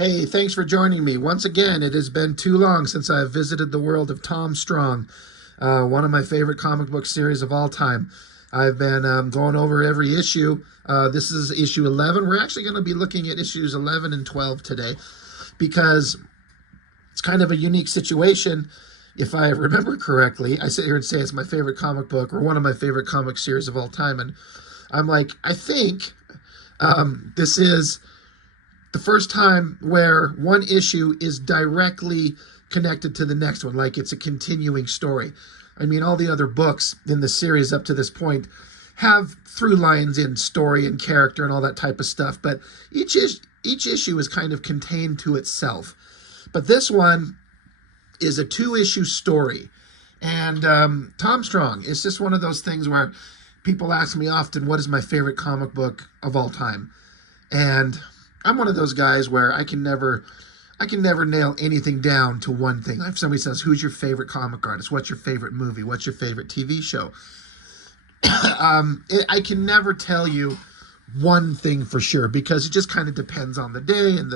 Hey, thanks for joining me. Once again, it has been too long since I've visited the world of Tom Strong, one of my favorite comic book series of all time. I've been going over every issue. This is issue 11. We're actually going to be looking at issues 11 and 12 today because it's kind of a unique situation. If I remember correctly, I sit here and say it's my favorite comic book or one of my favorite comic series of all time. And I'm like, I think this is the first time where one issue is directly connected to the next one, like it's a continuing story. I mean, all the other books in the series up to this point have through lines in story and character and all that type of stuff, but each issue is kind of contained to itself. But this one is a two-issue story. And Tom Strong, it's just one of those things where people ask me often, what is my favorite comic book of all time? And I'm one of those guys where I can never nail anything down to one thing. If somebody says, who's your favorite comic artist? What's your favorite movie? What's your favorite TV show? I can never tell you one thing for sure because it just kind of depends on the day and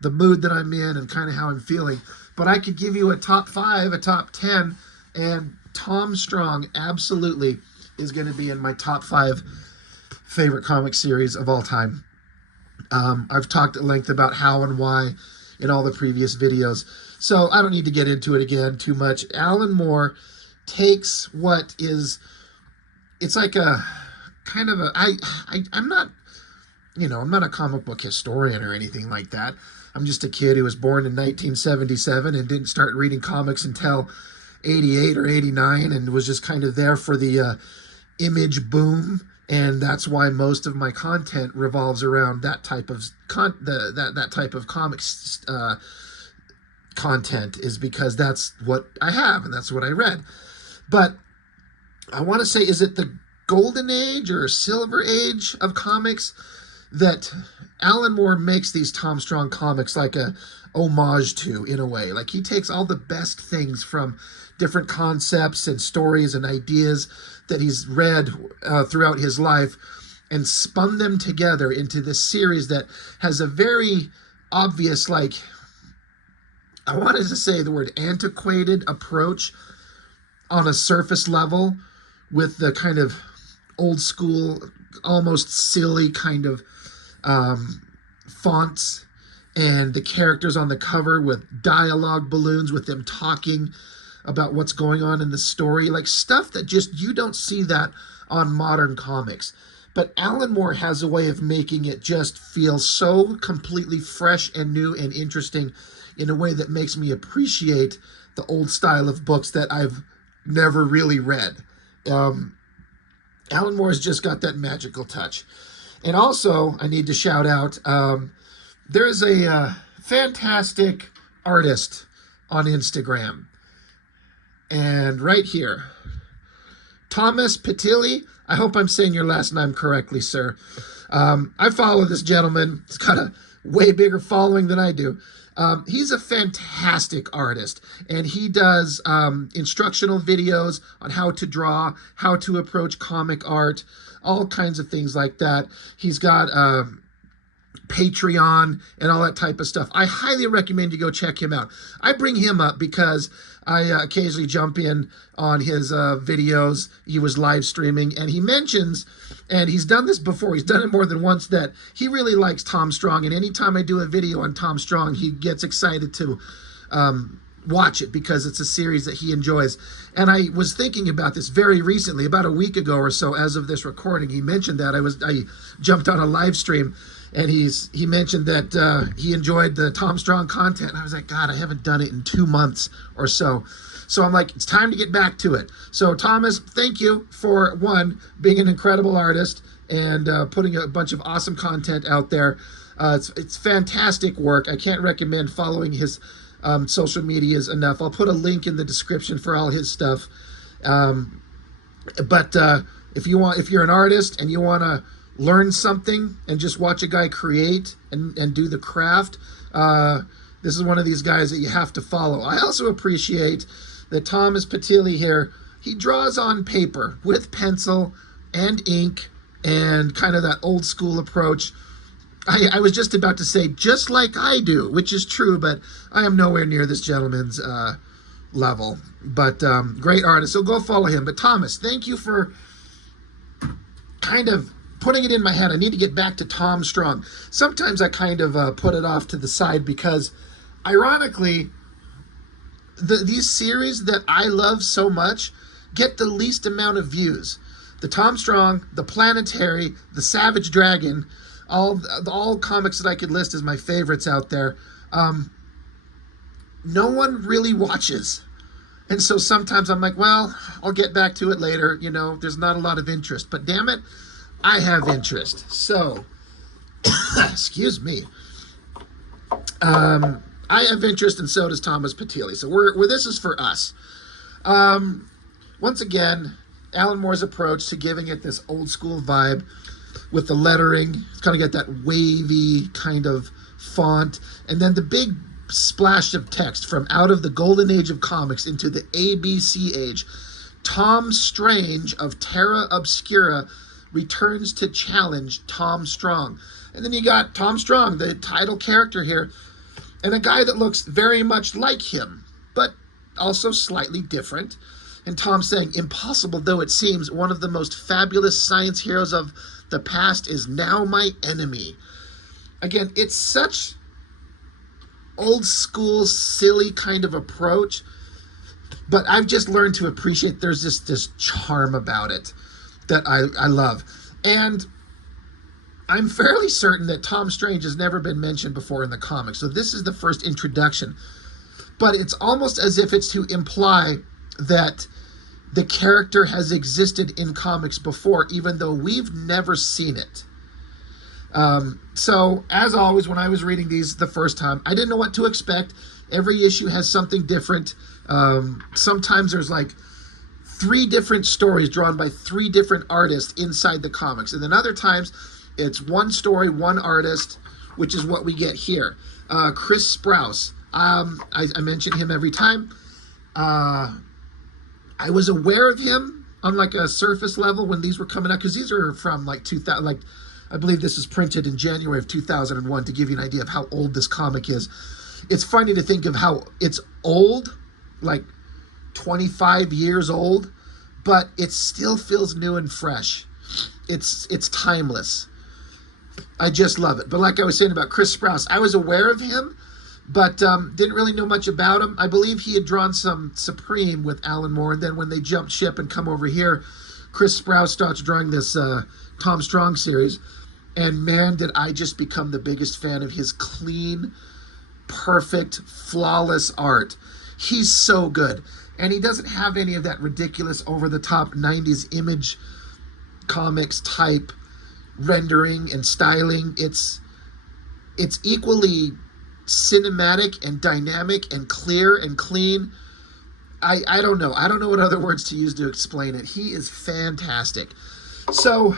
the mood that I'm in and kind of how I'm feeling. But I could give you a top 5, a top 10, and Tom Strong absolutely is going to be in my top 5 favorite comic series of all time. I've talked at length about how and why in all the previous videos, so I don't need to get into it again too much. Alan Moore takes what is, it's like a kind of a, I'm not, I'm not a comic book historian or anything like that. I'm just a kid who was born in 1977 and didn't start reading comics until 88 or 89 and was just kind of there for the image boom. And that's why most of my content revolves around that type of that type of comics content, is because that's what I have and that's what I read. But I want to say, is it the golden age or silver age of comics that Alan Moore makes these Tom Strong comics like a homage to, in a way? Like, he takes all the best things from different concepts and stories and ideas that he's read throughout his life and spun them together into this series that has a very obvious, like, I wanted to say the word antiquated approach on a surface level with the kind of old school, almost silly kind of fonts and the characters on the cover with dialogue balloons with them talking about what's going on in the story, like stuff that just, you don't see that on modern comics. But Alan Moore has a way of making it just feel so completely fresh and new and interesting in a way that makes me appreciate the old style of books that I've never really read. Alan Moore's just got that magical touch. And also, I need to shout out, there's a fantastic artist on Instagram. And right here, Thomas Pitilli. I hope I'm saying your last name correctly, sir. I follow this gentleman. He's got a way bigger following than I do. He's a fantastic artist, and he does instructional videos on how to draw, how to approach comic art, all kinds of things like that. He's got Patreon and all that type of stuff. I highly recommend you go check him out. I bring him up because I occasionally jump in on his videos. He was live streaming, and he mentions, and he's done this before, he's done it more than once, that he really likes Tom Strong, and anytime I do a video on Tom Strong, he gets excited to watch it because it's a series that he enjoys. And I was thinking about this very recently, about a week ago or so as of this recording. He mentioned that I jumped on a live stream, and he mentioned that he enjoyed the Tom Strong content. And I was like, God, I haven't done it in 2 months or so. So I'm like, it's time to get back to it. So Thomas, thank you for, one, being an incredible artist and putting a bunch of awesome content out there. It's fantastic work. I can't recommend following his social medias enough. I'll put a link in the description for all his stuff. But if you're an artist and you want to learn something and just watch a guy create and do the craft, this is one of these guys that you have to follow. I also appreciate that Thomas Pitilli here, he draws on paper with pencil and ink and kind of that old school approach. I was just about to say, just like I do, which is true, but I am nowhere near this gentleman's level. But great artist, so go follow him. But Thomas, thank you for kind of putting it in my head. I need to get back to Tom Strong. Sometimes I kind of put it off to the side because, ironically, these series that I love so much get the least amount of views. The Tom Strong, the Planetary, the Savage Dragon, all comics that I could list as my favorites out there, no one really watches. And so sometimes I'm like, well, I'll get back to it later. You know, there's not a lot of interest. But damn it, I have interest. So, excuse me. I have interest, and so does Thomas Pitilli. So this is for us. Once again, Alan Moore's approach to giving it this old school vibe with the lettering. It's kind of got that wavy kind of font. And then the big splash of text from out of the golden age of comics into the ABC age. Tom Strange of Terra Obscura returns to challenge Tom Strong. And then you got Tom Strong, the title character here, and a guy that looks very much like him, but also slightly different. And Tom saying, impossible though it seems, one of the most fabulous science heroes of the past is now my enemy. Again, it's such old school, silly kind of approach, but I've just learned to appreciate there's this charm about it that I love. And I'm fairly certain that Tom Strange has never been mentioned before in the comics, so this is the first introduction. But it's almost as if it's to imply that the character has existed in comics before, even though we've never seen it. So, as always, when I was reading these the first time, I didn't know what to expect. Every issue has something different. Sometimes there's like 3 different stories drawn by 3 different artists inside the comics. And then other times, it's one story, one artist, which is what we get here. Chris Sprouse. I mention him every time. I was aware of him on like a surface level when these were coming out, because these are from like 2000. Like, I believe this is printed in January of 2001 to give you an idea of how old this comic is. It's funny to think of how it's old, like 25 years old, but it still feels new and fresh. It's timeless. I just love it. But like I was saying about Chris Sprouse, I was aware of him, but didn't really know much about him. I believe he had drawn some Supreme with Alan Moore, and then when they jumped ship and come over here, Chris Sprouse starts drawing this Tom Strong series, and man, did I just become the biggest fan of his clean, perfect, flawless art. He's so good, and he doesn't have any of that ridiculous, over-the-top 90s Image Comics type rendering and styling. It's equally cinematic and dynamic and clear and clean. I don't know. I don't know what other words to use to explain it. He is fantastic. So,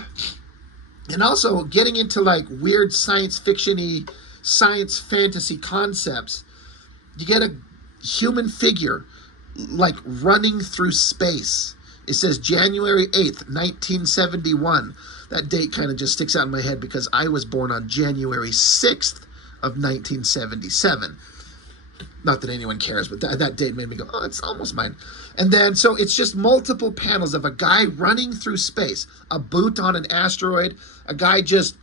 and also getting into like weird science fiction-y, science fantasy concepts, you get a human figure like running through space. It says January 8th, 1971. That date kind of just sticks out in my head because I was born on January 6th of 1977. Not that anyone cares, but that date made me go, oh, it's almost mine. And then, so it's just multiple panels of a guy running through space, a boot on an asteroid, a guy just,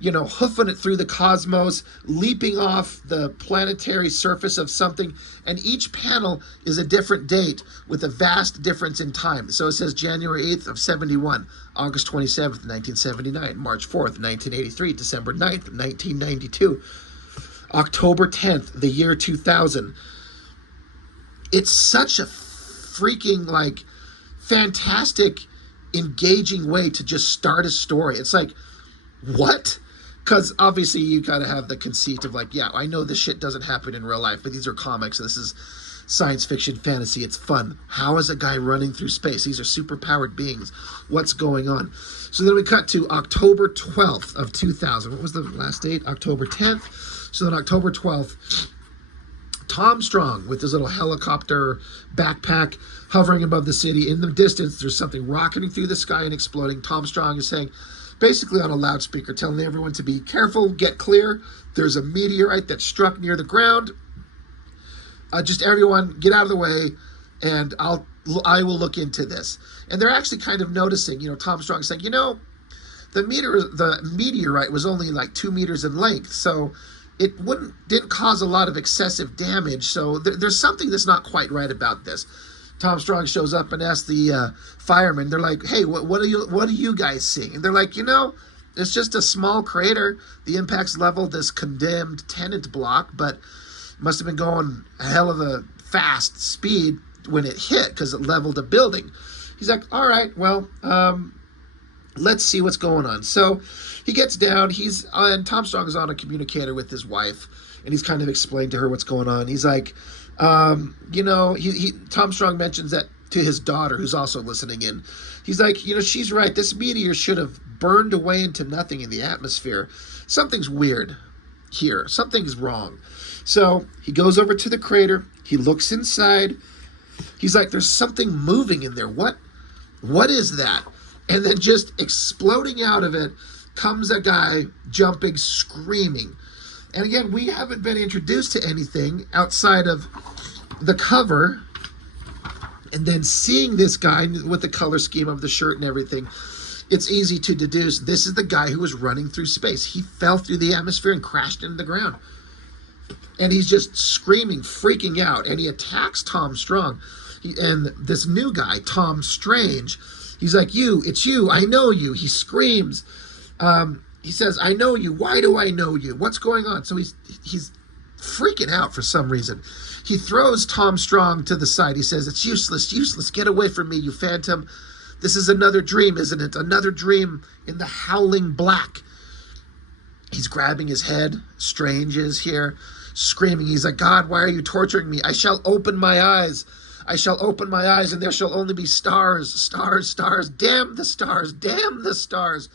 hoofing it through the cosmos, leaping off the planetary surface of something, and each panel is a different date with a vast difference in time. So it says January 8th of 71, August 27th, 1979, March 4th, 1983, December 9th, 1992, October 10th, the year 2000. It's such a freaking, like, fantastic, engaging way to just start a story. It's like, what? Because obviously you gotta have the conceit of like, yeah, I know this shit doesn't happen in real life, but these are comics, this is science fiction, fantasy, it's fun. How is a guy running through space? These are super-powered beings. What's going on? So then we cut to October 12th of 2000. What was the last date? October 10th. So then October 12th, Tom Strong with his little helicopter backpack hovering above the city. In the distance, there's something rocketing through the sky and exploding. Tom Strong is saying, basically on a loudspeaker, telling everyone to be careful, get clear. There's a meteorite that struck near the ground. Just everyone get out of the way, and I will look into this. And they're actually kind of noticing, Tom Strong saying, the meteorite was only like 2 meters in length, so it didn't cause a lot of excessive damage. So there's something that's not quite right about this. Tom Strong shows up and asks the firemen. They're like, "Hey, what are you guys seeing?" And they're like, it's just a small crater. The impact's leveled this condemned tenant block, but must have been going a hell of a fast speed when it hit because it leveled a building. He's like, "All right, well, let's see what's going on." So he gets down. And Tom Strong is on a communicator with his wife, and he's kind of explained to her what's going on. He's like, Tom Strong mentions that to his daughter, who's also listening in. He's like, she's right. This meteor should have burned away into nothing in the atmosphere. Something's weird here. Something's wrong. So he goes over to the crater. He looks inside. He's like, there's something moving in there. What is that? And then just exploding out of it comes a guy jumping, screaming. And again, we haven't been introduced to anything outside of the cover. And then seeing this guy with the color scheme of the shirt and everything, it's easy to deduce this is the guy who was running through space. He fell through the atmosphere and crashed into the ground. And he's just screaming, freaking out. And he attacks Tom Strong. And this new guy, Tom Strange, he's like, it's you. I know you. He screams. He says, I know you. Why do I know you? What's going on? So he's freaking out for some reason. He throws Tom Strong to the side. He says, it's useless. Get away from me, you phantom. This is another dream, isn't it? Another dream in the howling black. He's grabbing his head. Strange is here, screaming. He's like, God, why are you torturing me? I shall open my eyes. I shall open my eyes, and there shall only be stars, stars, stars. Damn the stars, damn the stars.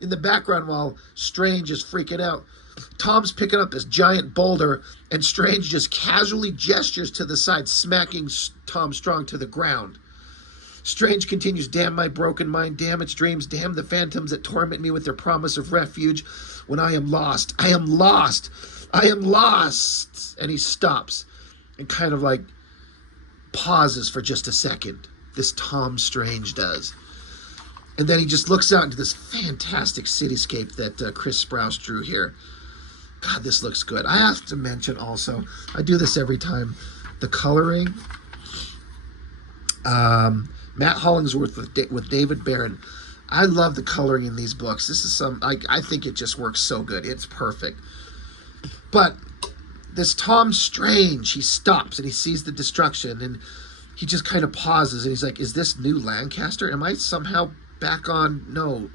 In the background, while Strange is freaking out, Tom's picking up this giant boulder, and Strange just casually gestures to the side, smacking Tom Strong to the ground. Strange continues, damn my broken mind, damn its dreams, damn the phantoms that torment me with their promise of refuge when I am lost. I am lost. I am lost. And he stops and kind of like pauses for just a second. This Tom Strange does. And then he just looks out into this fantastic cityscape that Chris Sprouse drew here. God, this looks good. I have to mention also, I do this every time, the coloring. Matt Hollingsworth with David Barron. I love the coloring in these books. This is I think it just works so good. It's perfect. But this Tom Strange, he stops and he sees the destruction and he just kind of pauses and he's like, is this New Lancaster? Am I somehow back on? No.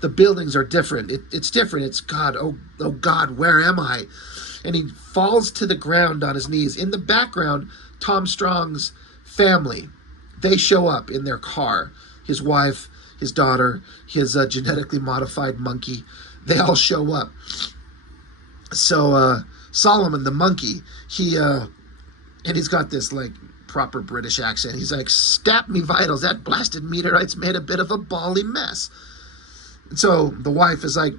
The buildings are different. It's different. It's God. Oh God, where am I? And he falls to the ground on his knees. In the background, Tom Strong's family, they show up in their car. His wife, his daughter, his genetically modified monkey, they all show up. So Solomon, the monkey, and he's got this like proper British accent. He's like, "Stab me vitals, that blasted meteorite's made a bit of a bally mess." And so the wife is like,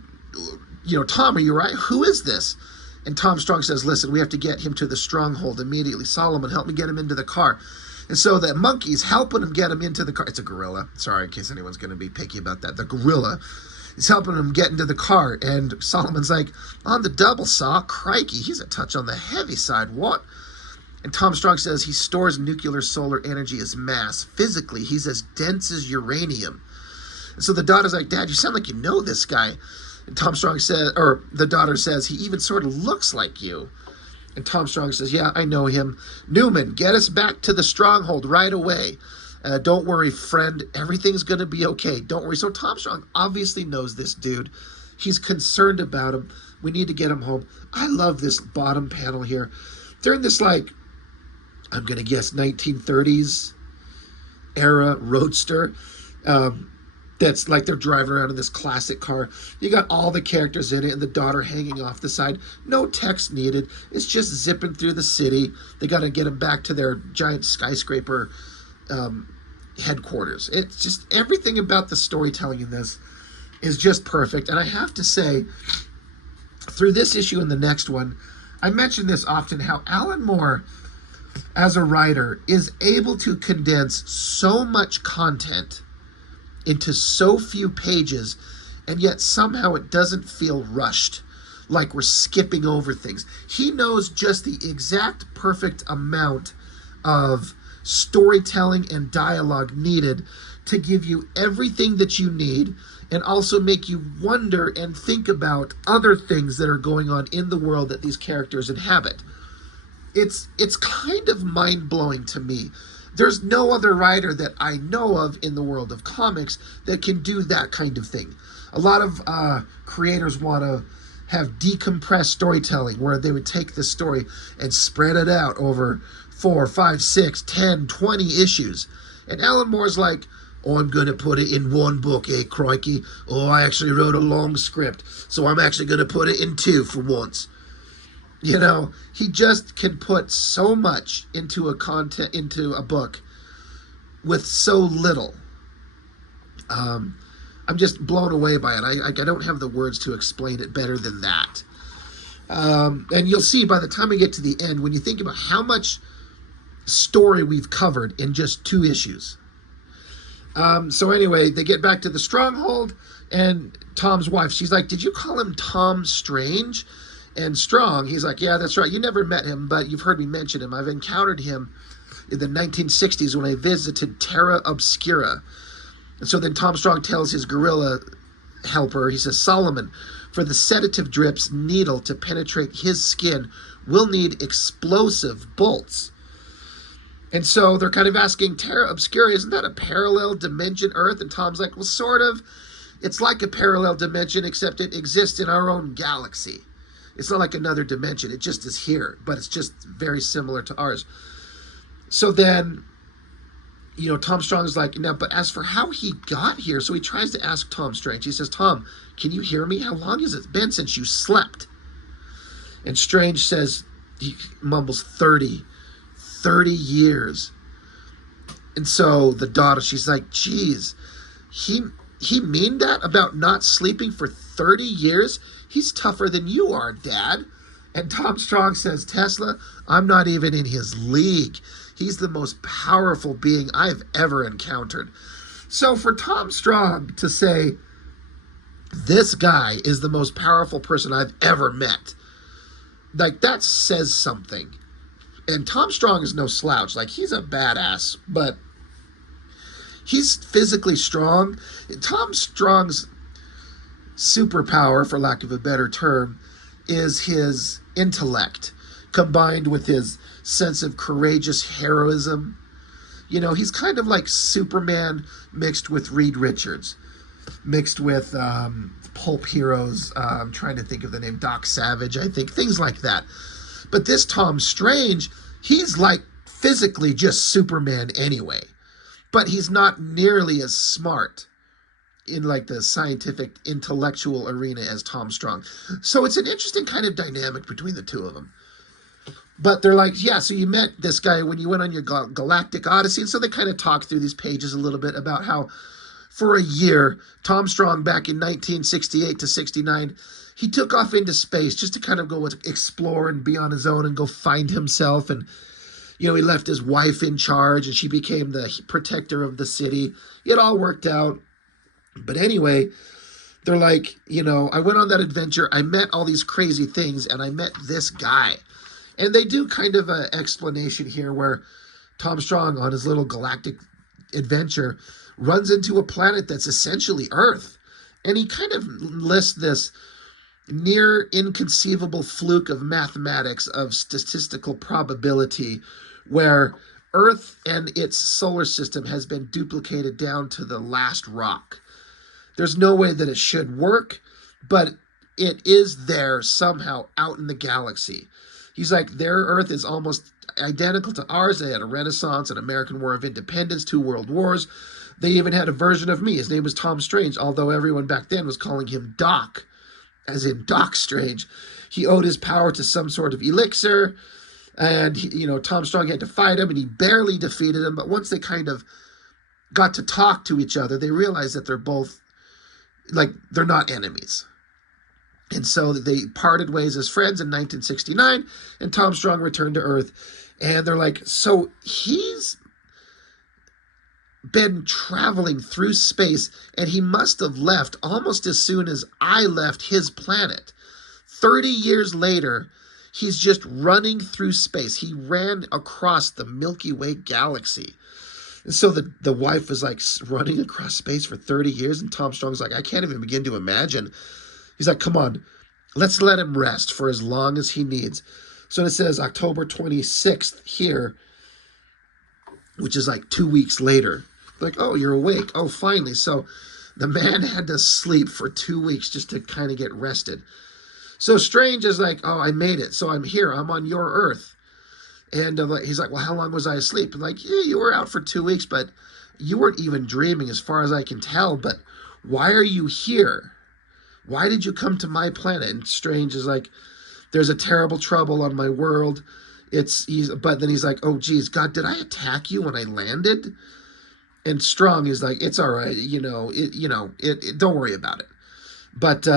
Tom, are you right? Who is this? And Tom Strong says, listen, we have to get him to the stronghold immediately. Solomon, help me get him into the car. And so that monkey's helping him get him into the car. It's a gorilla. Sorry, in case anyone's going to be picky about that. The gorilla is helping him get into the car. And Solomon's like, on the double saw, crikey, he's a touch on the heavy side. What? And Tom Strong says he stores nuclear solar energy as mass. Physically, he's as dense as uranium. And so the daughter's like, Dad, you sound like you know this guy. And Tom Strong says, or the daughter says, he even sort of looks like you. And Tom Strong says, yeah, I know him. Newman, get us back to the stronghold right away. Don't worry, friend. Everything's going to be okay. Don't worry. So Tom Strong obviously knows this dude. He's concerned about him. We need to get him home. I love this bottom panel here. They're in this, like, I'm going to guess 1930s era roadster. That's like they're driving around in this classic car. You got all the characters in it and the daughter hanging off the side. No text needed. It's just zipping through the city. They got to get them back to their giant skyscraper headquarters. It's just everything about the storytelling in this is just perfect. And I have to say, through this issue and the next one, I mention this often, how Alan Moore, as a writer, is able to condense so much content into so few pages, and yet somehow it doesn't feel rushed, like we're skipping over things. He knows just the exact perfect amount of storytelling and dialogue needed to give you everything that you need, and also make you wonder and think about other things that are going on in the world that these characters inhabit. It's kind of mind-blowing to me. There's no other writer that I know of in the world of comics that can do that kind of thing. A lot of creators want to have decompressed storytelling, where they would take the story and spread it out over 4, 5, 6, 10, 20 issues. And Alan Moore's like, oh, I'm going to put it in one book, crikey. Oh, I actually wrote a long script, so I'm actually going to put it in 2 for once. You know, he just can put so much into a book with so little. I'm just blown away by it. I don't have the words to explain it better than that. And you'll see by the time we get to the end, when you think about how much story we've covered in just 2 issues. So anyway, they get back to the stronghold, and Tom's wife, she's like, did you call him Tom Strange? And Strong, he's like, yeah, that's right. You never met him, but you've heard me mention him. I've encountered him in the 1960s when I visited Terra Obscura. And so then Tom Strong tells his gorilla helper, he says, Solomon, for the sedative drip's needle to penetrate his skin, we'll need explosive bolts. And so they're kind of asking, Terra Obscura, isn't that a parallel dimension Earth? And Tom's like, well, sort of. It's like a parallel dimension, except it exists in our own galaxy. It's not like another dimension. It just is here, but it's just very similar to ours. So then, you know, Tom Strong is like, now, but as for how he got here, so he tries to ask Tom Strange. He says, Tom, can you hear me? How long has it been since you slept? And Strange says, he mumbles 30 years. And so the daughter, she's like, geez, he mean that about not sleeping for 30 years? He's tougher than you are, Dad. And Tom Strong says, Tesla, I'm not even in his league. He's the most powerful being I've ever encountered. So for Tom Strong to say, this guy is the most powerful person I've ever met, like, that says something. And Tom Strong is no slouch. Like, he's a badass, but he's physically strong. Tom Strong's superpower, for lack of a better term, is his intellect combined with his sense of courageous heroism. You know, he's kind of like Superman mixed with Reed Richards, mixed with pulp heroes. I'm trying to think of the name, Doc Savage, I think, things like that. But this Tom Strange, he's like physically just Superman anyway, but he's not nearly as smart in like the scientific intellectual arena as Tom Strong. So it's an interesting kind of dynamic between the two of them. But they're like, yeah, so you met this guy when you went on your galactic odyssey. And so they kind of talk through these pages a little bit about how for a year, Tom Strong back in 1968 to 69, he took off into space just to kind of go explore and be on his own and go find himself. And, you know, he left his wife in charge and she became the protector of the city. It all worked out. But anyway, they're like, you know, I went on that adventure. I met all these crazy things and I met this guy. And they do kind of an explanation here where Tom Strong on his little galactic adventure runs into a planet that's essentially Earth. And he kind of lists this near inconceivable fluke of mathematics, of statistical probability, where Earth and its solar system has been duplicated down to the last rock. There's no way that it should work, but it is there somehow out in the galaxy. He's like, their Earth is almost identical to ours. They had a Renaissance, an American War of Independence, 2 world wars. They even had a version of me. His name was Tom Strange, although everyone back then was calling him Doc, as in Doc Strange. He owed his power to some sort of elixir, and, you know, Tom Strong had to fight him, and he barely defeated him. But once they kind of got to talk to each other, they realized that they're both like they're not enemies. And so they parted ways as friends in 1969, and Tom Strong returned to Earth. And they're like, so he's been traveling through space, and he must have left almost as soon as I left his planet. 30 years later, he's just running through space. He ran across the Milky Way galaxy. And so the wife was like, running across space for 30 years? And Tom Strong's like, I can't even begin to imagine. He's like, come on, let's let him rest for as long as he needs. So it says October 26th here, which is like 2 weeks later. Like, oh, you're awake. Oh, finally. So the man had to sleep for 2 weeks just to kind of get rested. So Strange is like, oh, I made it. So I'm here. I'm on your Earth. And he's like, well, how long was I asleep? And like, yeah, you were out for 2 weeks, but you weren't even dreaming as far as I can tell. But why are you here? Why did you come to my planet? And Strange is like, there's a terrible trouble on my world. But then he's like, oh, geez, God, did I attack you when I landed? And Strong is like, it's all right. Don't worry about it. But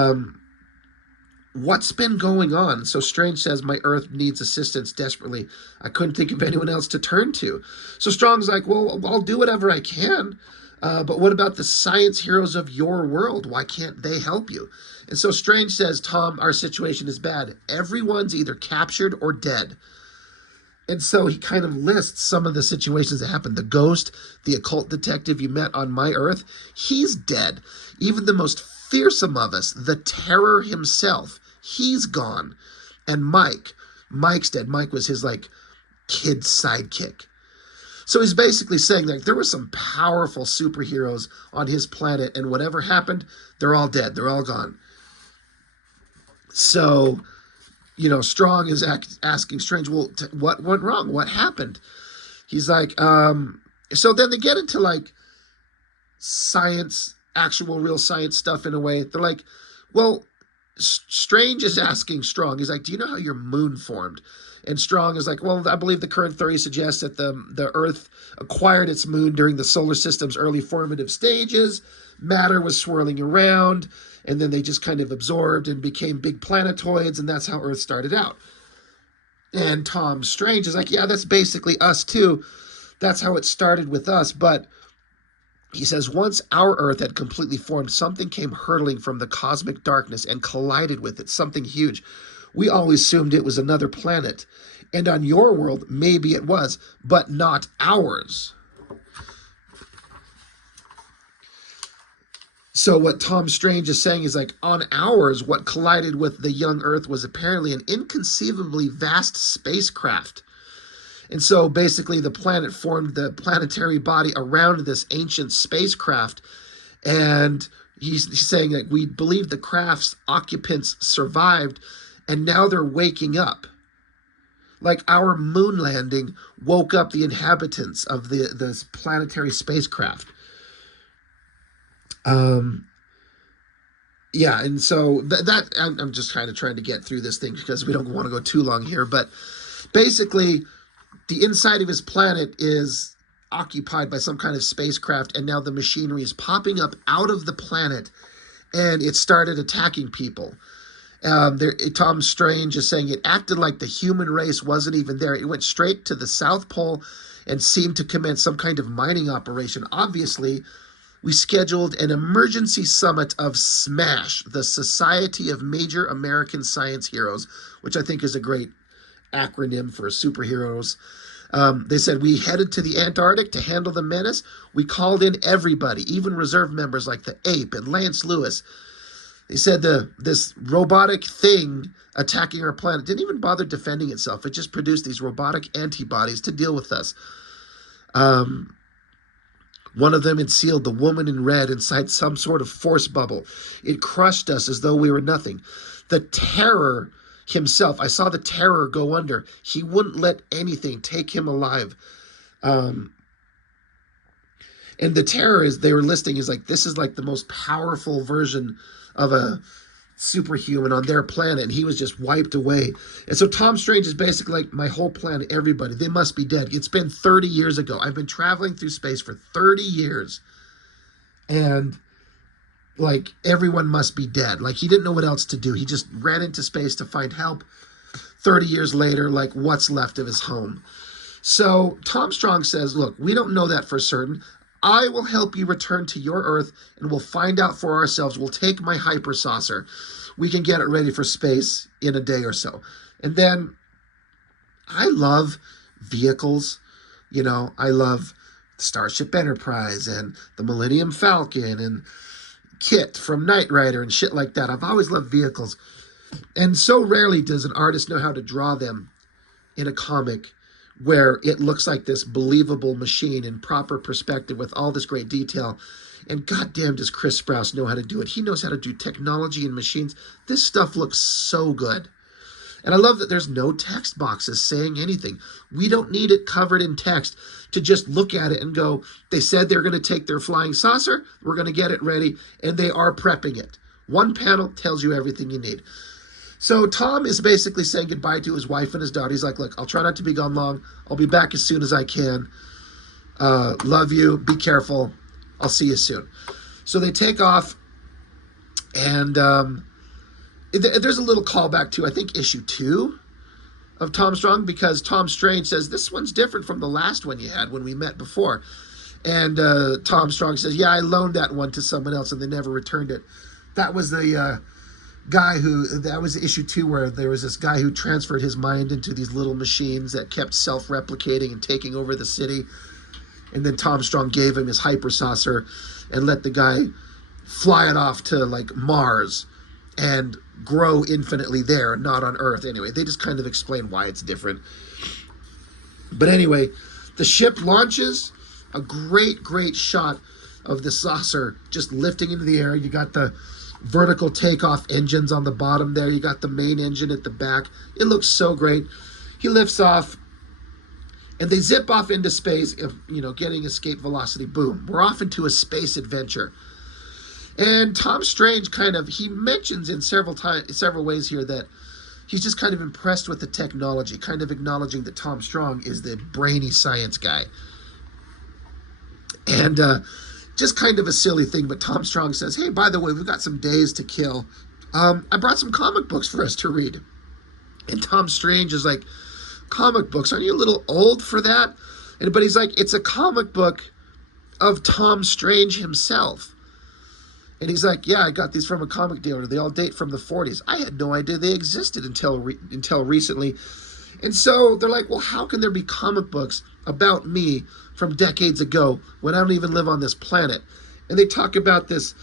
what's been going on? So Strange says, my Earth needs assistance desperately. I couldn't think of anyone else to turn to. So Strong's like, well, I'll do whatever I can. But what about the science heroes of your world? Why can't they help you? And so Strange says, Tom, our situation is bad. Everyone's either captured or dead. And so he kind of lists some of the situations that happened. The ghost, the occult detective you met on my Earth, he's dead. Even the most fearsome of us, the Terror himself, he's gone. And Mike's dead. Mike was his kid sidekick. So he's basically saying that there were some powerful superheroes on his planet, and whatever happened, they're all dead. They're all gone. So, Strong is asking Strange, well, what went wrong? What happened? He's like, so then they get into science, actual real science stuff in a way. They're like, well, Strange is asking Strong. He's like, do you know how your moon formed? And Strong is like, well, I believe the current theory suggests that the Earth acquired its moon during the solar system's early formative stages. Matter was swirling around, and then they just kind of absorbed and became big planetoids, and that's how Earth started out. And Tom Strange is like, yeah, that's basically us too. That's how it started with us. But he says, once our Earth had completely formed, something came hurtling from the cosmic darkness and collided with it, something huge. We always assumed it was another planet. And on your world, maybe it was, but not ours. So what Tom Strange is saying is on ours, what collided with the young Earth was apparently an inconceivably vast spacecraft. And so basically the planet formed the planetary body around this ancient spacecraft. And he's saying that we believe the craft's occupants survived, and now they're waking up. Like our moon landing woke up the inhabitants of this planetary spacecraft. Yeah, and so I'm just kind of trying to get through this thing because we don't want to go too long here. But basically, the inside of his planet is occupied by some kind of spacecraft, and now the machinery is popping up out of the planet, and it started attacking people. Tom Strange is saying it acted like the human race wasn't even there. It went straight to the South Pole and seemed to commence some kind of mining operation. Obviously, we scheduled an emergency summit of SMASH, the Society of Major American Science Heroes, which I think is a great acronym for superheroes. They said we headed to the Antarctic to handle the menace. We called in everybody, even reserve members like the Ape and Lance Lewis. They said this robotic thing attacking our planet didn't even bother defending itself. It just produced these robotic antibodies to deal with us. One of them had sealed the woman in red inside some sort of force bubble. It crushed us as though we were nothing. The Terror himself, I saw the Terror go under. He wouldn't let anything take him alive. And the Terror they were listing is this is the most powerful version of a superhuman on their planet, and he was just wiped away. And so Tom Strange is basically my whole planet, everybody, they must be dead. It's been 30 years ago. I've been traveling through space for 30 years. And like everyone must be dead. Like he didn't know what else to do. He just ran into space to find help. 30 years later, like what's left of his home. So Tom Strong says, look, we don't know that for certain. I will help you return to your Earth and we'll find out for ourselves. We'll take my hyper saucer. We can get it ready for space in a day or so. And then I love vehicles. You know, I love Starship Enterprise and the Millennium Falcon and Kit from Knight Rider and shit like that. I've always loved vehicles. And so rarely does an artist know how to draw them in a comic where it looks like this believable machine in proper perspective with all this great detail. And goddamn does Chris Sprouse know how to do it. He knows how to do technology and machines. This stuff looks so good. And I love that there's no text boxes saying anything. We don't need it covered in text to just look at it and go, they said they're going to take their flying saucer, we're going to get it ready, and they are prepping it. One panel tells you everything you need. So Tom is basically saying goodbye to his wife and his daughter. He's like, look, I'll try not to be gone long. I'll be back as soon as I can. Love you. Be careful. I'll see you soon. So they take off, and there's a little callback to, I think, issue 2 of Tom Strong, because Tom Strange says, this one's different from the last one you had when we met before. And Tom Strong says, yeah, I loaned that one to someone else, and they never returned it. That was the that was issue 2 where there was this guy who transferred his mind into these little machines that kept self-replicating and taking over the city. And then Tom Strong gave him his hyper saucer and let the guy fly it off to like Mars and grow infinitely there, not on Earth. Anyway, they just kind of explain why it's different. But anyway, the ship launches. A great shot of the saucer just lifting into the air. You got the vertical takeoff engines on the bottom there. You got the main engine at the back. It looks so great. He lifts off, and they zip off into space, getting escape velocity. Boom. We're off into a space adventure. And Tom Strange he mentions in several ways here that he's just kind of impressed with the technology, kind of acknowledging that Tom Strong is the brainy science guy. And just kind of a silly thing, but Tom Strong says, hey, by the way, we've got some days to kill. I brought some comic books for us to read. And Tom Strange is like, comic books? Aren't you a little old for that? But he's like, it's a comic book of Tom Strange himself. And he's like, yeah, I got these from a comic dealer. They all date from the 40s. I had no idea they existed until recently. And so they're like, well, how can there be comic books about me from decades ago when I don't even live on this planet? And they talk about this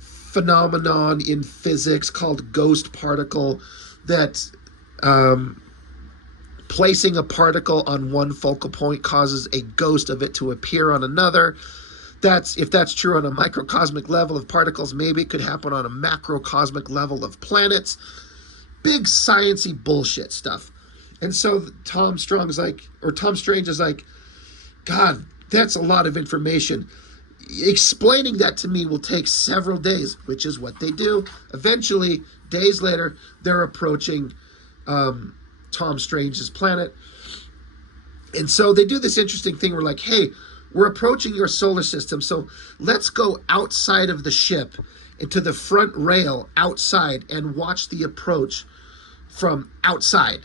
phenomenon in physics called ghost particle, that placing a particle on one focal point causes a ghost of it to appear on another. If that's true on a microcosmic level of particles, maybe it could happen on a macrocosmic level of planets. Big sciencey bullshit stuff. And so Tom Strange is like, God, that's a lot of information. Explaining that to me will take several days, which is what they do. Eventually, days later, they're approaching Tom Strange's planet. And so they do this interesting thing where like, hey, we're approaching your solar system, so let's go outside of the ship into the front rail outside and watch the approach from outside.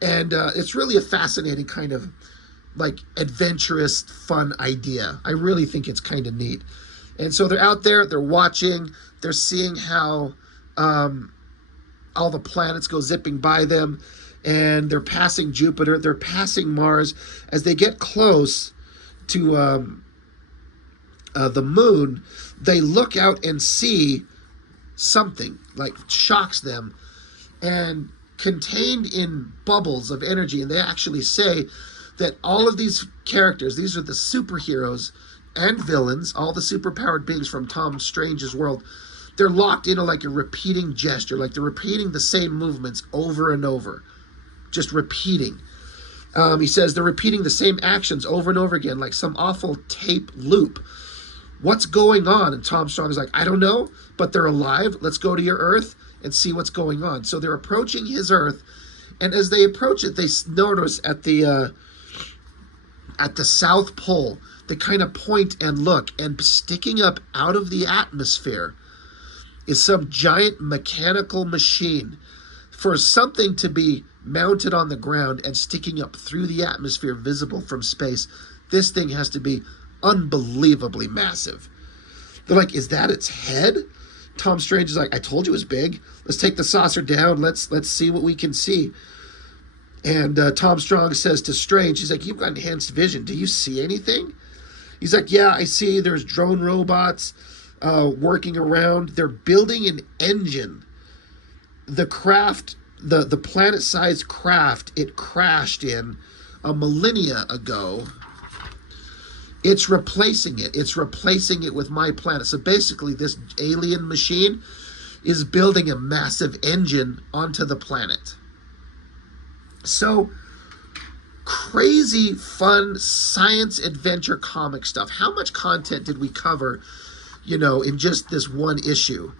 And it's really a fascinating kind of like adventurous, fun idea. I really think it's kind of neat. And so they're out there, they're watching, they're seeing how all the planets go zipping by them, and they're passing Jupiter, they're passing Mars. As they get close to the moon, they look out and see something like shocks them, and contained in bubbles of energy. And they actually say that all of these characters, these are the superheroes and villains, all the superpowered beings from Tom Strange's world, they're locked into like a repeating gesture, like they're repeating the same movements over and over, just repeating. He says they're repeating the same actions over and over again, like some awful tape loop. What's going on? And Tom Strong is like, I don't know, but they're alive. Let's go to your Earth and see what's going on. So they're approaching his Earth, and as they approach it, they notice at the South Pole, they kind of point and look, and sticking up out of the atmosphere is some giant mechanical machine. For something to be mounted on the ground and sticking up through the atmosphere, visible from space, this thing has to be unbelievably massive. They're like, is that its head? Tom Strange is like, I told you it was big. Let's take the saucer down. Let's see what we can see. And Tom Strong says to Strange, he's like, you've got enhanced vision. Do you see anything? He's like, yeah, I see there's drone robots working around. They're building an engine. The craft, the planet-sized craft it crashed in a millennia ago, it's replacing it. It's replacing it with my planet. So basically, this alien machine is building a massive engine onto the planet. So, crazy, fun, science adventure comic stuff. How much content did we cover, in just this one issue?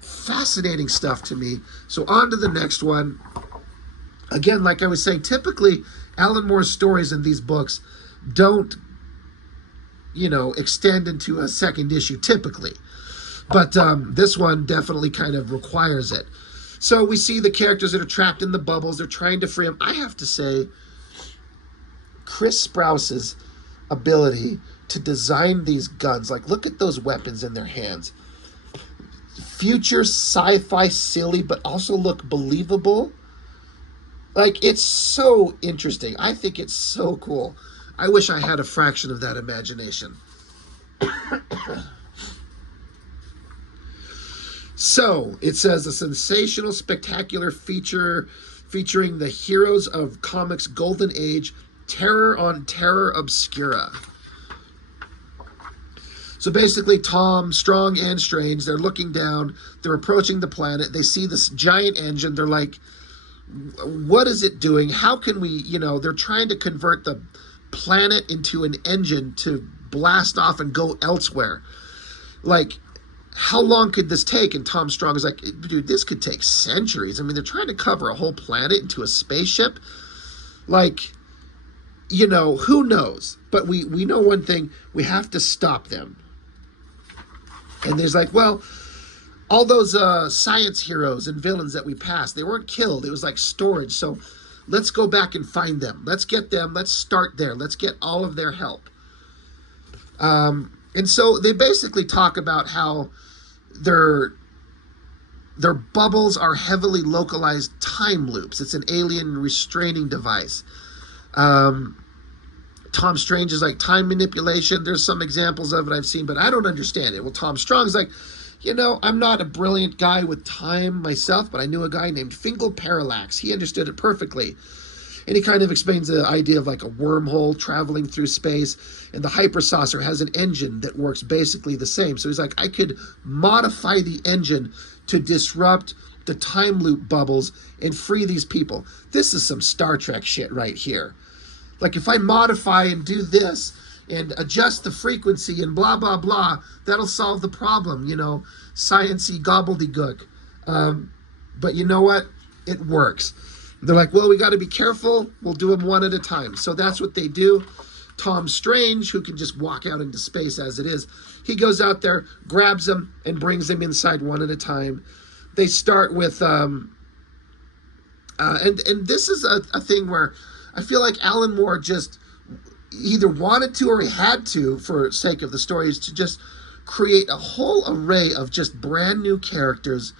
Fascinating stuff to me. So on to the next one. Again, like I was saying, typically Alan Moore's stories in these books don't, extend into a second issue typically. But this one definitely kind of requires it. So we see the characters that are trapped in the bubbles. They're trying to free them. I have to say, Chris Sprouse's ability to design these guns, like look at those weapons in their hands. Future sci-fi silly, but also look believable. Like, it's so interesting. I think it's so cool. I wish I had a fraction of that imagination. So, it says a sensational, spectacular feature featuring the heroes of comics' golden age, Terror on Terra Obscura. So basically, Tom, Strong, and Strange, they're looking down, they're approaching the planet, they see this giant engine, they're like, what is it doing? How can we, they're trying to convert the planet into an engine to blast off and go elsewhere. Like, how long could this take? And Tom Strong is like, dude, this could take centuries. I mean, they're trying to cover a whole planet into a spaceship. Like, who knows? But we know one thing, we have to stop them. And there's like, well, all those science heroes and villains that we passed, they weren't killed. It was like storage. So let's go back and find them. Let's get them. Let's start there. Let's get all of their help. And so they basically talk about how their bubbles are heavily localized time loops. It's an alien restraining device. Tom Strange is like, time manipulation. There's some examples of it I've seen, but I don't understand it. Well, Tom Strong's like, I'm not a brilliant guy with time myself, but I knew a guy named Fingal Parallax. He understood it perfectly. And he kind of explains the idea of like a wormhole traveling through space, and the hypersaucer has an engine that works basically the same. So he's like, I could modify the engine to disrupt the time loop bubbles and free these people. This is some Star Trek shit right here. Like, if I modify and do this and adjust the frequency and blah, blah, blah, that'll solve the problem, science-y gobbledygook. But you know what? It works. They're like, well, we got to be careful. We'll do them one at a time. So that's what they do. Tom Strange, who can just walk out into space as it is, he goes out there, grabs them, and brings them inside one at a time. They start with, and this is a thing where I feel like Alan Moore just either wanted to or he had to, for sake of the story, is to just create a whole array of just brand new characters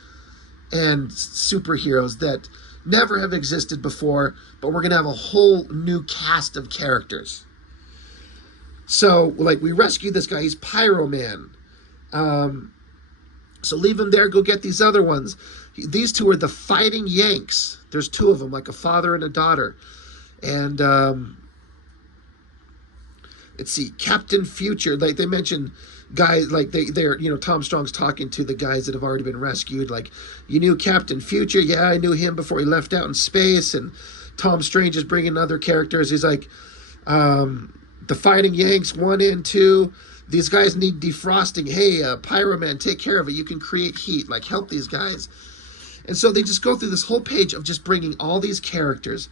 and superheroes that never have existed before, but we're going to have a whole new cast of characters. So, like, we rescue this guy, he's Pyro Man. So leave him there, go get these other ones. These two are the Fighting Yanks. There's two of them, like a father and a daughter. And let's see, Captain Future, like they mention guys, like they're Tom Strong's talking to the guys that have already been rescued, like, you knew Captain Future? Yeah, I knew him before he left out in space. And Tom Strange is bringing other characters. He's like, the Fighting Yanks 1 and 2, these guys need defrosting. Hey, Pyro Man, take care of it. You can create heat, like, help these guys. And so they just go through this whole page of just bringing all these characters.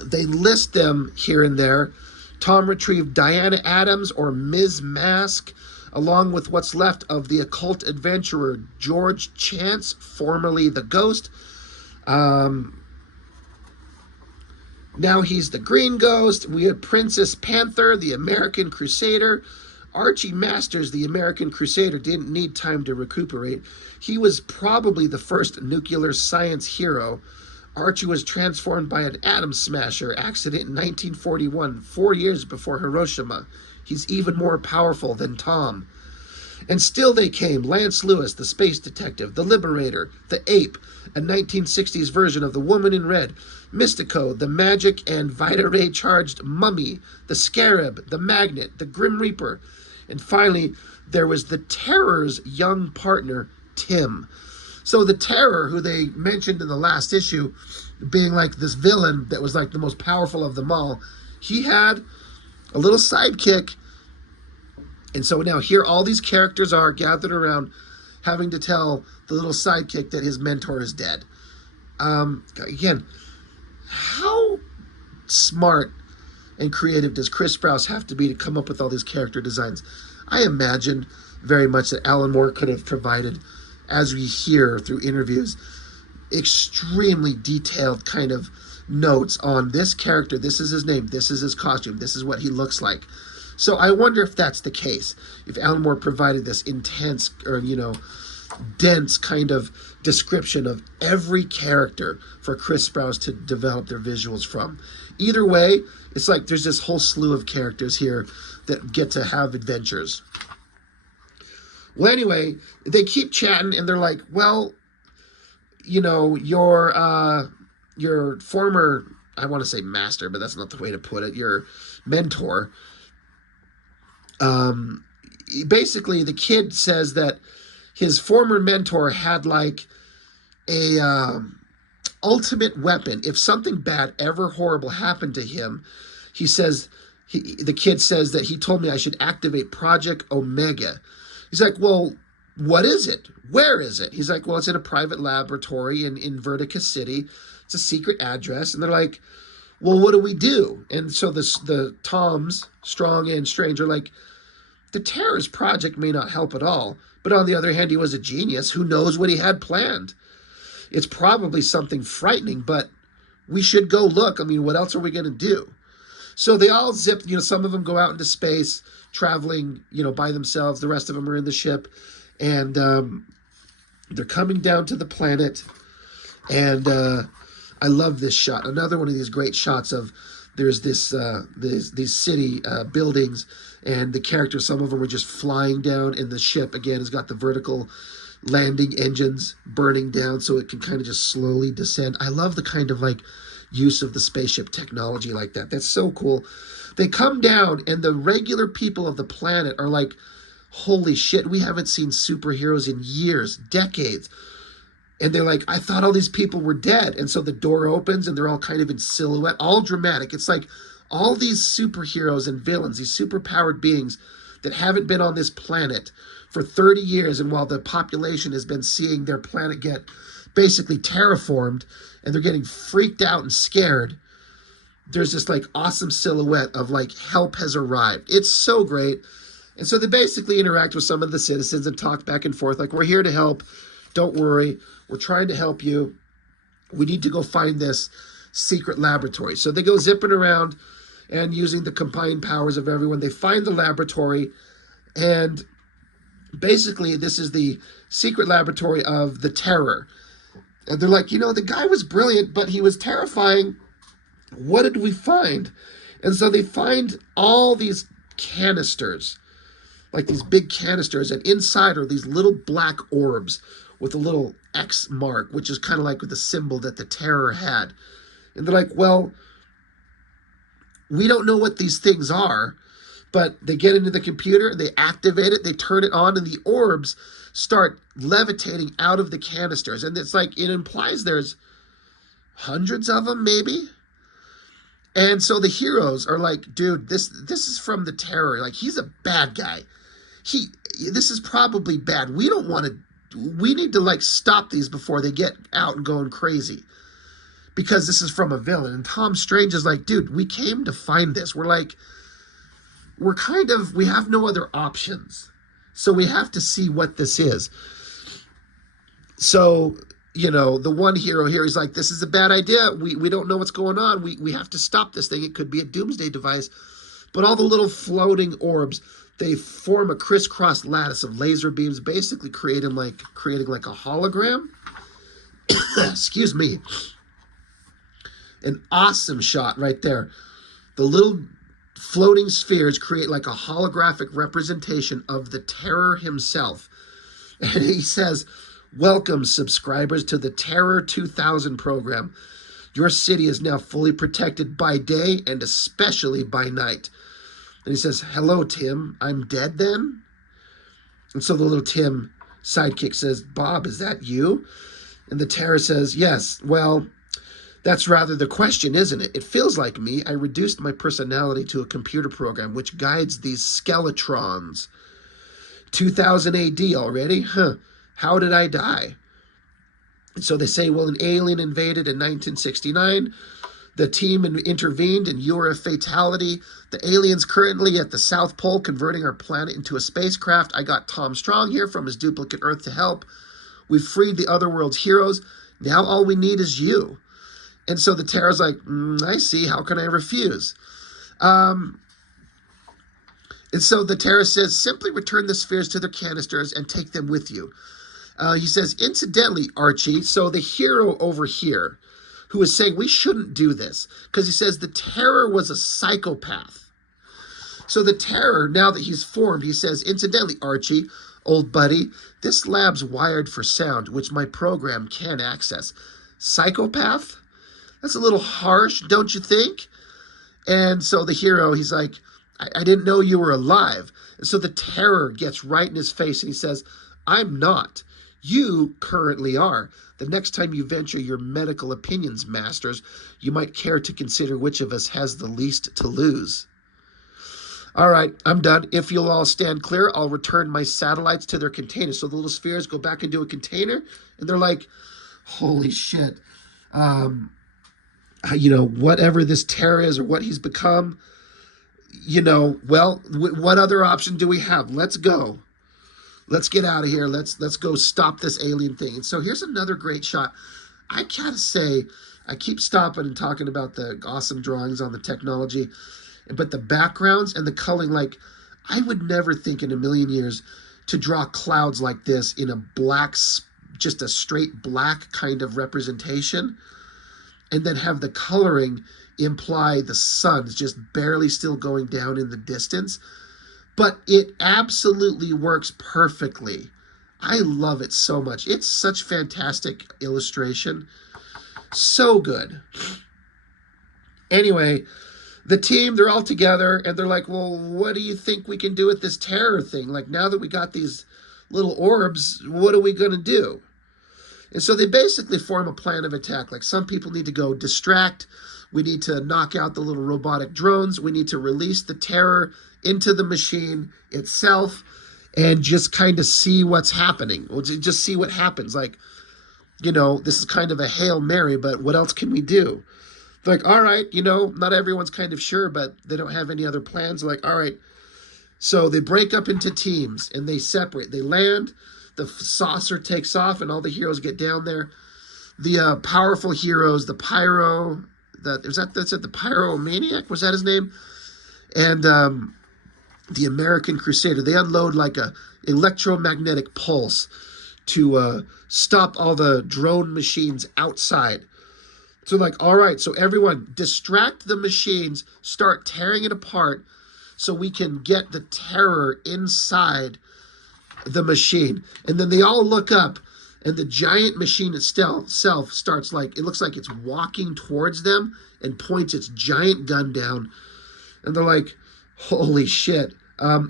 they list them here and there. Tom retrieved Diana Adams, or Ms. Mask, along with what's left of the occult adventurer George Chance, formerly the Ghost. Now he's the Green Ghost. We had Princess Panther, the American Crusader. Archie Masters, the American Crusader, didn't need time to recuperate. He was probably the first nuclear science hero. Archie was transformed by an atom smasher accident in 1941, 4 years before Hiroshima. He's even more powerful than Tom. And still they came. Lance Lewis, the space detective, the Liberator, the Ape, a 1960s version of the Woman in Red, Mystico, the magic and Vita-Ray charged mummy, the Scarab, the Magnet, the Grim Reaper. And finally, there was the Terror's young partner, Tim. So the Terror, who they mentioned in the last issue, being like this villain that was like the most powerful of them all, he had a little sidekick. And so now here all these characters are gathered around having to tell the little sidekick that his mentor is dead. Again, how smart and creative does Chris Sprouse have to be to come up with all these character designs? I imagine very much that Alan Moore could have provided, as we hear through interviews, extremely detailed kind of notes on this character. This is his name. This is his costume. This is what he looks like. So I wonder if that's the case. If Alan Moore provided this intense or, dense kind of description of every character for Chris Sprouse to develop their visuals from. Either way, it's like there's this whole slew of characters here that get to have adventures. Well, anyway, they keep chatting and they're like, well, your former, I want to say master, but that's not the way to put it, your mentor, basically the kid says that his former mentor had like a ultimate weapon. If something bad, ever horrible happened to him, he says, the kid says that he told me I should activate Project Omega. He's like, well, what is it? Where is it? He's like, well, it's in a private laboratory in Vertica City. It's a secret address. And they're like, well, what do we do? And so the Toms, Strong and Strange, are like, the Terror's project may not help at all, but on the other hand, he was a genius. Who knows what he had planned? It's probably something frightening, but we should go look. I mean, what else are we going to do? So they all zip, some of them go out into space, traveling, by themselves. The rest of them are in the ship, and they're coming down to the planet. And I love this shot. Another one of these great shots of there's these city buildings, and the characters, some of them are just flying down, and the ship, again, has got the vertical landing engines burning down so it can kind of just slowly descend. I love the kind of like use of the spaceship technology like that. That's so cool. They come down, and the regular people of the planet are like, holy shit, we haven't seen superheroes in years, decades. And they're like, I thought all these people were dead. And so the door opens, and they're all kind of in silhouette, all dramatic. It's like all these superheroes and villains, these superpowered beings that haven't been on this planet for 30 years. And while the population has been seeing their planet get basically terraformed, and they're getting freaked out and scared, there's this like awesome silhouette of like help has arrived. It's so great. And so they basically interact with some of the citizens and talk back and forth like, we're here to help. Don't worry. We're trying to help you. We need to go find this secret laboratory. So they go zipping around and using the combined powers of everyone. They find the laboratory, and basically this is the secret laboratory of the Terror. And they're like, the guy was brilliant, but he was terrifying. What did we find? And so they find all these canisters, like these big canisters, and inside are these little black orbs with a little X mark, which is kind of like with the symbol that the Terror had. And they're like, well, we don't know what these things are, but they get into the computer, they activate it, they turn it on, and the orbs start levitating out of the canisters. And it's like, it implies there's hundreds of them, maybe. And so the heroes are like, dude, this is from the Terror. Like, he's a bad guy. This is probably bad. We need to like stop these before they get out and going crazy. because this is from a villain. And Tom Strange is like, dude, we came to find this. We have no other options. So we have to see what this is. So, the one hero here is like, this is a bad idea. We don't know what's going on. We have to stop this thing. It could be a doomsday device. But all the little floating orbs, they form a crisscross lattice of laser beams, basically creating like a hologram. Excuse me. An awesome shot right there. The little floating spheres create like a holographic representation of the Terror himself. And he says, welcome, subscribers, to the Terror 2000 program. Your city is now fully protected by day and especially by night. And he says, hello, Tim. I'm dead then? And so the little Tim sidekick says, Bob, is that you? And the Terror says, yes, well, that's rather the question, isn't it? It feels like me. I reduced my personality to a computer program which guides these skeletrons. 2000 AD already? Huh. How did I die? And so they say, well, an alien invaded in 1969. The team intervened and you were a fatality. The alien's currently at the South Pole converting our planet into a spacecraft. I got Tom Strong here from his duplicate Earth to help. We've freed the other world's heroes. Now all we need is you. And so the Terror's like, I see. How can I refuse? And so the Terror says, simply return the spheres to their canisters and take them with you. He says, incidentally, Archie, so the hero over here who is saying we shouldn't do this, because he says the Terror was a psychopath. So the Terror, now that he's formed, he says, incidentally, Archie, old buddy, this lab's wired for sound, which my program can't access. Psychopath? That's a little harsh, don't you think? And so the hero, he's like, I didn't know you were alive. And so the Terror gets right in his face and he says, I'm not. You currently are. The next time you venture your medical opinions, masters, you might care to consider which of us has the least to lose. All right, I'm done. If you'll all stand clear, I'll return my satellites to their containers. So the little spheres go back into a container, and they're like, holy shit. Whatever this Terror is or what he's become, what other option do we have? Let's go. Let's get out of here. Let's go stop this alien thing. And so here's another great shot. I gotta say, I keep stopping and talking about the awesome drawings on the technology, but the backgrounds and the coloring, like, I would never think in a million years to draw clouds like this in a black, just a straight black kind of representation, and then have the coloring imply the sun's just barely still going down in the distance. But it absolutely works perfectly. I love it so much. It's such fantastic illustration. So good. Anyway, the team, they're all together, and they're like, well, what do you think we can do with this Terror thing? Like, now that we got these little orbs, what are we going to do? And so they basically form a plan of attack. Like, some people need to go distract. We need to knock out the little robotic drones. We need to release the Terror into the machine itself and just kind of see what's happening. We'll just see what happens. Like, this is kind of a Hail Mary, but what else can we do? They're like, all right, not everyone's kind of sure, but they don't have any other plans. They're like, all right. So they break up into teams and they separate. They land, the saucer takes off, and all the heroes get down there. The powerful heroes, the Pyro, that's it, the Pyromaniac, was that his name? And the American Crusader, they unload like a electromagnetic pulse to stop all the drone machines outside. So like, all right, so everyone distract the machines, start tearing it apart so we can get the Terror inside the machine. And then they all look up, and the giant machine itself starts it looks like it's walking towards them and points its giant gun down. And they're like, holy shit.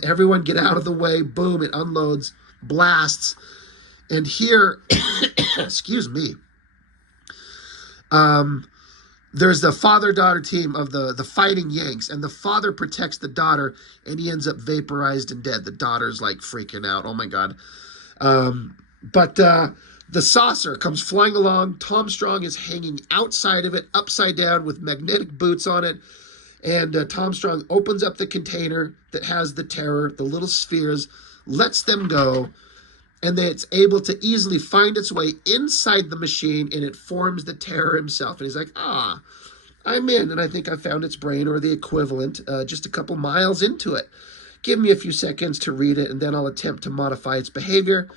Everyone get out of the way. Boom, it unloads, blasts. And here, excuse me, there's the father-daughter team of the Fighting Yanks, and the father protects the daughter, and he ends up vaporized and dead. The daughter's like freaking out. Oh my God. But The saucer comes flying along. Tom Strong is hanging outside of it, upside down with magnetic boots on it. And Tom Strong opens up the container that has the Terror, the little spheres, lets them go, and then it's able to easily find its way inside the machine, and it forms the Terror himself. And he's like, I'm in, and I think I found its brain or the equivalent just a couple miles into it. Give me a few seconds to read it, and then I'll attempt to modify its behavior.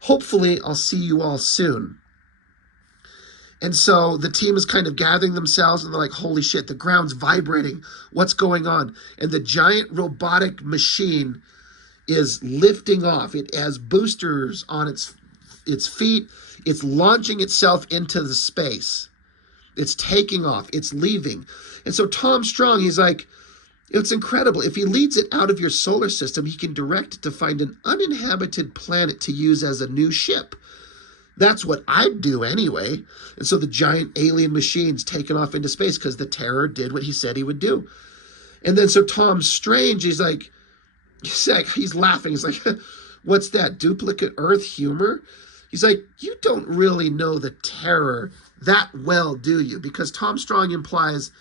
Hopefully, I'll see you all soon. And so the team is kind of gathering themselves, and they're like, holy shit, the ground's vibrating. What's going on? And the giant robotic machine is lifting off. It has boosters on its feet. It's launching itself into the space. It's taking off. It's leaving. And so Tom Strong, he's like, it's incredible. If he leads it out of your solar system, he can direct it to find an uninhabited planet to use as a new ship. That's what I'd do anyway. And so the giant alien machine's taken off into space because the Terror did what he said he would do. And then so Tom Strange, he's laughing. He's like, what's that, duplicate Earth humor? He's like, you don't really know the Terror that well, do you? Because Tom Strong implies,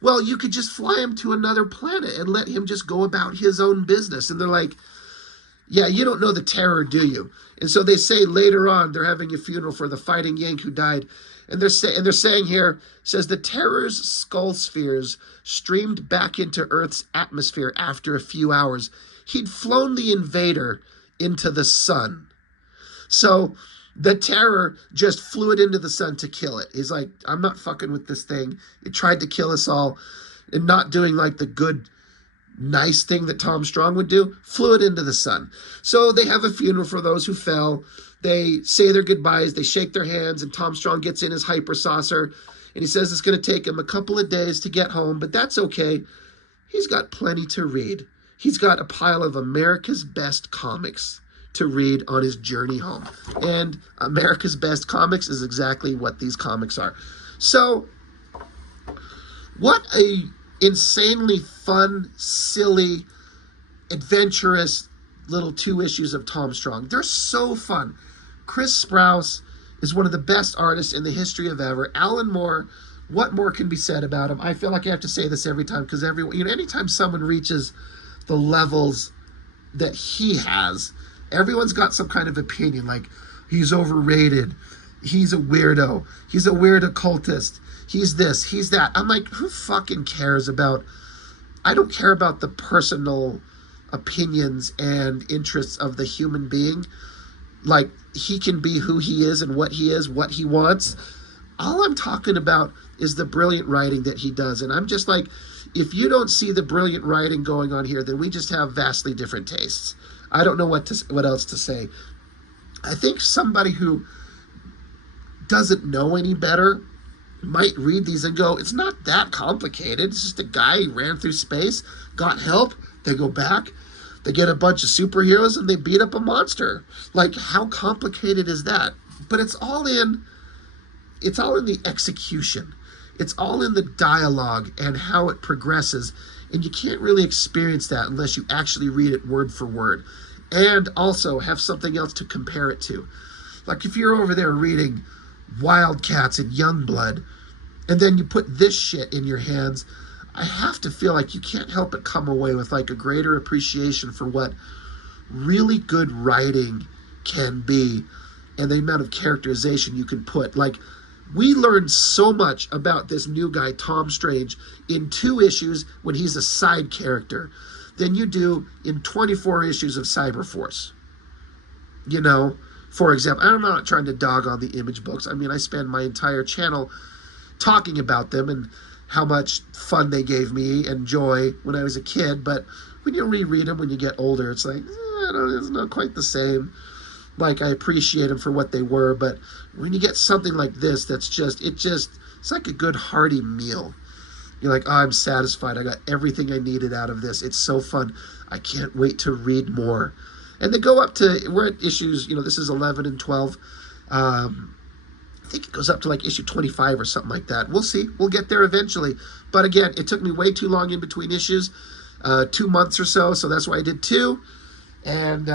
well, you could just fly him to another planet and let him just go about his own business. And they're like, yeah, you don't know the Terror, do you? And so they say later on, they're having a funeral for the fighting Yank who died. And they're saying here, says the Terror's skull spheres streamed back into Earth's atmosphere after a few hours. He'd flown the invader into the sun. So the Terror just flew it into the sun to kill it. He's like, I'm not fucking with this thing. It tried to kill us all, and not doing like the good, nice thing that Tom Strong would do, flew it into the sun. So they have a funeral for those who fell. They say their goodbyes. They shake their hands, and Tom Strong gets in his hyper saucer, and he says it's going to take him a couple of days to get home, but that's okay. He's got plenty to read. He's got a pile of America's best comics to read on his journey home. And America's best comics is exactly what these comics are. So, what a insanely fun, silly, adventurous little 2 issues of Tom Strong. They're so fun. Chris Sprouse is one of the best artists in the history of ever. Alan Moore, what more can be said about him? I feel like I have to say this every time because anytime someone reaches the levels that he has, everyone's got some kind of opinion, like he's overrated, he's a weirdo, he's a weird occultist, he's this, he's that. I'm like, who fucking cares about, I don't care about the personal opinions and interests of the human being. Like, he can be who he is and what he wants. All I'm talking about is the brilliant writing that he does. And I'm just like, if you don't see the brilliant writing going on here, then we just have vastly different tastes. I don't know what else to say. I think somebody who doesn't know any better might read these and go, it's not that complicated. It's just a guy who ran through space, got help, they go back, they get a bunch of superheroes, and they beat up a monster. Like, how complicated is that? But it's all in the execution. It's all in the dialogue and how it progresses. And you can't really experience that unless you actually read it word for word. And also have something else to compare it to. Like if you're over there reading Wildcats and Youngblood, and then you put this shit in your hands, I have to feel like you can't help but come away with like a greater appreciation for what really good writing can be and the amount of characterization you can put. Like, we learned so much about this new guy, Tom Strange, in 2 issues when he's a side character than you do in 24 issues of Cyberforce. You know, for example, I'm not trying to dog on the Image books. I mean, I spend my entire channel talking about them and how much fun they gave me and joy when I was a kid. But when you reread them when you get older, it's like, it's not quite the same. Like, I appreciate them for what they were, but when you get something like this, that's just, it's like a good hearty meal. You're like, oh, I'm satisfied. I got everything I needed out of this. It's so fun. I can't wait to read more. And they go up to, we're at issues, this is 11 and 12. I think it goes up to like issue 25 or something like that. We'll see. We'll get there eventually. But again, it took me way too long in between issues, 2 months or so. So that's why I did 2. And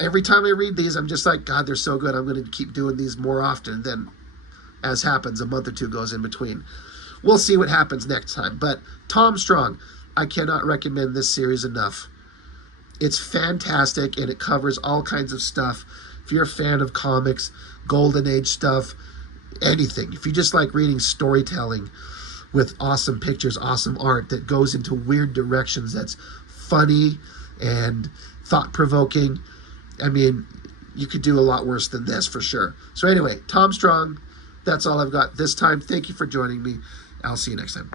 every time I read these, I'm just like, God, they're so good. I'm going to keep doing these more often. Then, as happens, a month or two goes in between. We'll see what happens next time. But Tom Strong, I cannot recommend this series enough. It's fantastic, and it covers all kinds of stuff. If you're a fan of comics, Golden Age stuff, anything. If you just like reading storytelling with awesome pictures, awesome art that goes into weird directions, that's funny and thought-provoking, I mean, you could do a lot worse than this for sure. So anyway, Tom Strong, that's all I've got this time. Thank you for joining me. I'll see you next time.